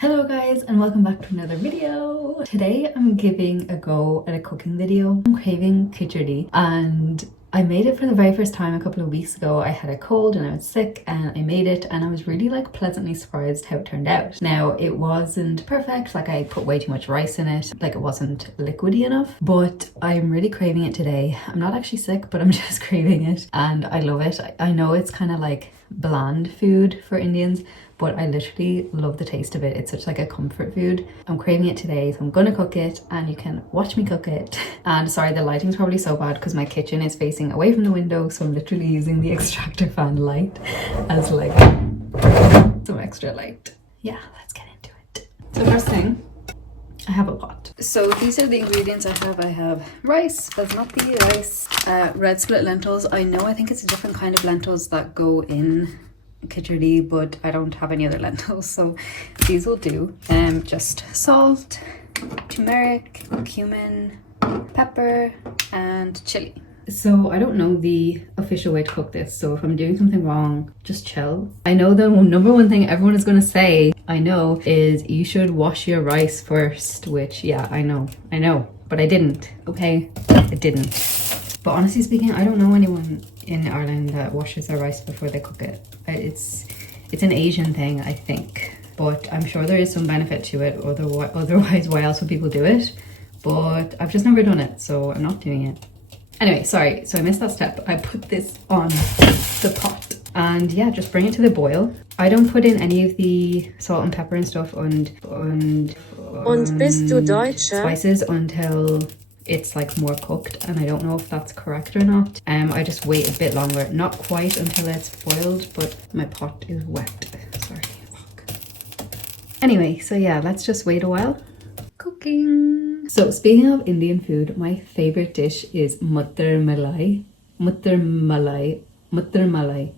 Hello guys and welcome back to another video. Today I'm giving a go at a cooking video. I'm craving khichdi and I made it for the very first time a couple of weeks ago. I had a cold and I was sick and I made it and I was really pleasantly surprised how it turned out. Now it wasn't perfect, I put way too much rice in it, it wasn't liquidy enough, but I'm really craving it today. I'm not actually sick, but I'm just craving it and I love it. I know it's kind of bland food for Indians, but I literally love the taste of it. It's such a comfort food. I'm craving it today, so I'm gonna cook it and you can watch me cook it. And sorry, the lighting's probably so bad because my kitchen is facing away from the window, so I'm literally using the extractor fan light as some extra light. Yeah, let's get into it. So first thing, I have a pot. So these are the ingredients I have. I have rice, basmati rice, red split lentils. I think it's a different kind of lentils that go in khichdi, but I don't have any other lentils, so these will do. Just salt, turmeric, cumin, pepper, and chili. So I don't know the official way to cook this, so if I'm doing something wrong, just chill. I know the number one thing everyone is going to say, I know, is you should wash your rice first, which yeah, I know, but I didn't, okay? I didn't. But honestly speaking, I don't know anyone in Ireland that washes their rice before they cook it. It's an Asian thing, I think, but I'm sure there is some benefit to it, otherwise why else would people do it? But I've just never done it, so I'm not doing it. Anyway, sorry, so I missed that step. I put this on the pot and yeah, just bring it to the boil. I don't put in any of the salt and pepper and stuff and bist du Deutsche? Spices until it's more cooked, and I don't know if that's correct or not. I just wait a bit longer, not quite until it's boiled, but my pot is wet. Sorry, fuck. Anyway, so yeah, let's just wait a while. Cooking. So speaking of Indian food, my favorite dish is Mutter Malai,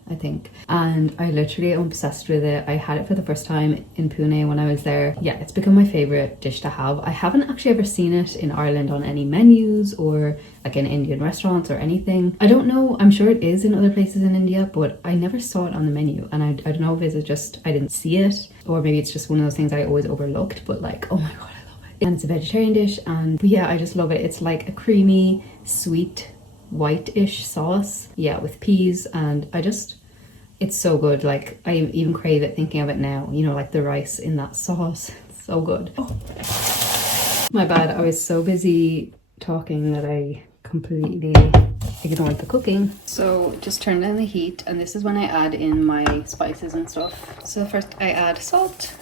I think, and I literally am obsessed with it. I had it for the first time in Pune when I was there. Yeah, it's become my favorite dish to have. I haven't actually ever seen it in Ireland on any menus or in Indian restaurants or anything. I don't know, I'm sure it is in other places in India, but I never saw it on the menu, and I don't know if it's just I didn't see it, or maybe it's just one of those things I always overlooked, but oh my god, I love it. And it's a vegetarian dish, and yeah, I just love it. It's a creamy, sweet, white-ish sauce, yeah, with peas, and it's so good. I even crave it thinking of it now, the rice in that sauce. It's so good. Oh my bad, I was so busy talking that I completely ignored the cooking. So just turn down the heat, and this is when I add in my spices and stuff. So first I add salt.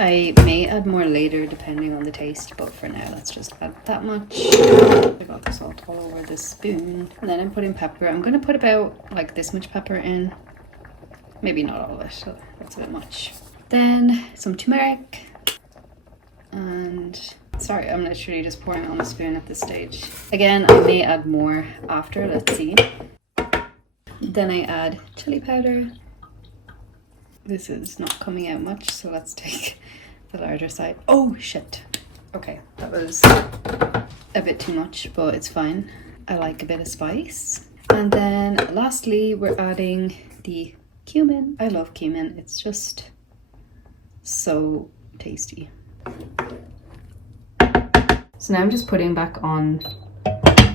I may add more later depending on the taste, but for now let's just add that much. I got the salt all over the spoon. And then I'm putting pepper. I'm going to put about this much pepper in. Maybe not all of it, so that's a bit much. Then some turmeric. And sorry, I'm literally just pouring it on the spoon at this stage. Again, I may add more after, let's see. Then I add chili powder. This is not coming out much, so let's take the larger side. Oh shit. Okay, that was a bit too much, but it's fine. I like a bit of spice. And then lastly, we're adding the cumin. I love cumin. It's just so tasty. So now I'm just putting back on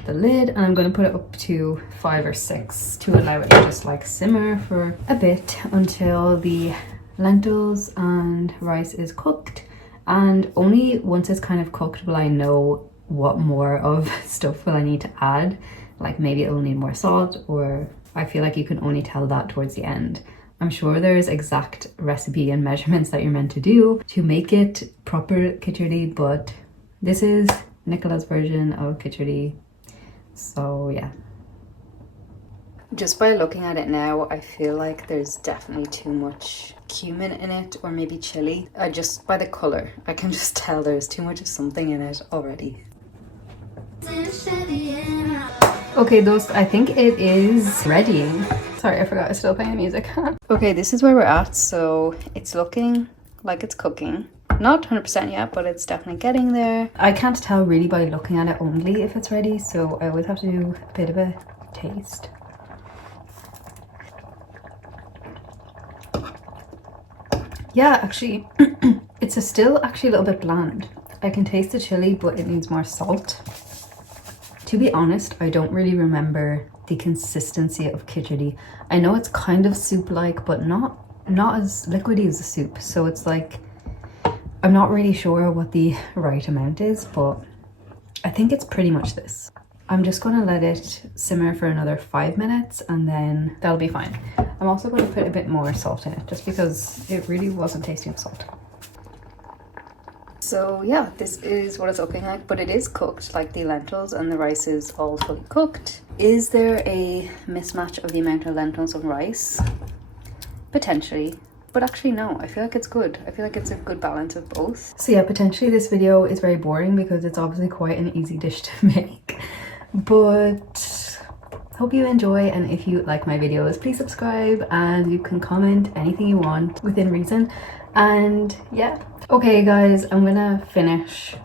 the lid, and I'm going to put it up to 5 or 6 to allow it to just simmer for a bit until the lentils and rice is cooked. And only once it's kind of cooked will I know what more of stuff will I need to add. Maybe it'll need more salt, or I feel you can only tell that towards the end. I'm sure there's exact recipe and measurements that you're meant to do to make it proper khichdi, but this is Nicola's version of khichdi. So yeah, just by looking at it now, I feel there's definitely too much cumin in it, or maybe chili. Just by the color, I can just tell there's too much of something in it already. Okay, those, I think it is ready. Sorry, I forgot I was still playing music. Okay, this is where we're at. So it's looking like it's cooking. Not 100% yet, but it's definitely getting there. I can't tell really by looking at it only if it's ready, so I always have to do a bit of a taste. Yeah, actually, it's still actually a little bit bland. I can taste the chili, but it needs more salt. To be honest, I don't really remember the consistency of khichdi. I know it's kind of soup-like, but not as liquidy as a soup. So it's like, I'm not really sure what the right amount is, but I think it's pretty much this. I'm just gonna let it simmer for another 5 minutes and then that'll be fine. I'm also gonna put a bit more salt in it just because it really wasn't tasting of salt. So yeah, this is what it's looking like, but it is cooked, like the lentils and the rice is all fully cooked. Is there a mismatch of the amount of lentils and rice? Potentially. But actually no, I feel like it's good. I feel like it's a good balance of both. So yeah, potentially this video is very boring because it's obviously quite an easy dish to make. But hope you enjoy, and if you like my videos, please subscribe and you can comment anything you want within reason. And yeah. Okay guys, I'm gonna finish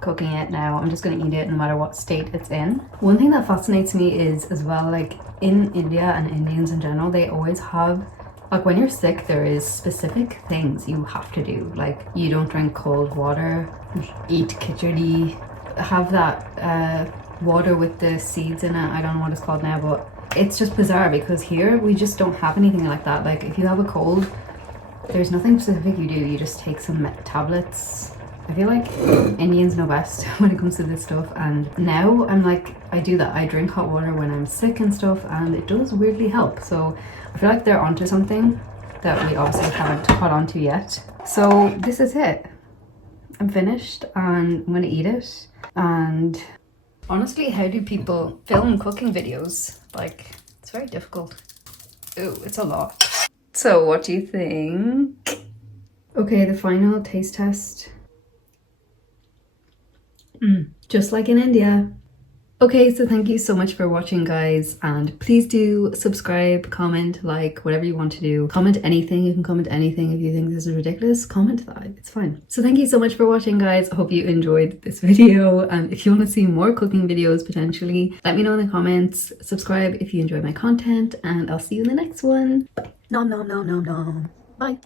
cooking it now. I'm just gonna eat it no matter what state it's in. One thing that fascinates me is as well, like in India and Indians in general, they always have, like when you're sick, there is specific things you have to do. Like you don't drink cold water, eat khichdi, have that water with the seeds in it. I don't know what it's called now, but it's just bizarre because here we just don't have anything like that. Like if you have a cold, there's nothing specific you do. You just take some tablets. I feel like Indians know best when it comes to this stuff, and now I'm like, I do that. I drink hot water when I'm sick and stuff, and it does weirdly help. So I feel like they're onto something that we obviously haven't caught onto yet. So this is it. I'm finished and I'm gonna eat it. And honestly, how do people film cooking videos? Like, it's very difficult. Ooh, it's a lot. So what do you think? Okay, the final taste test. Just like in India. Okay, so thank you so much for watching guys, and please do subscribe, comment, like, whatever you want to do. Comment anything. You can comment anything. If you think this is ridiculous, comment that. It's fine. So thank you so much for watching guys. I hope you enjoyed this video, and if you want to see more cooking videos potentially, let me know in the comments. Subscribe if you enjoy my content, and I'll see you in the next one. Bye. Nom nom nom nom nom. Bye.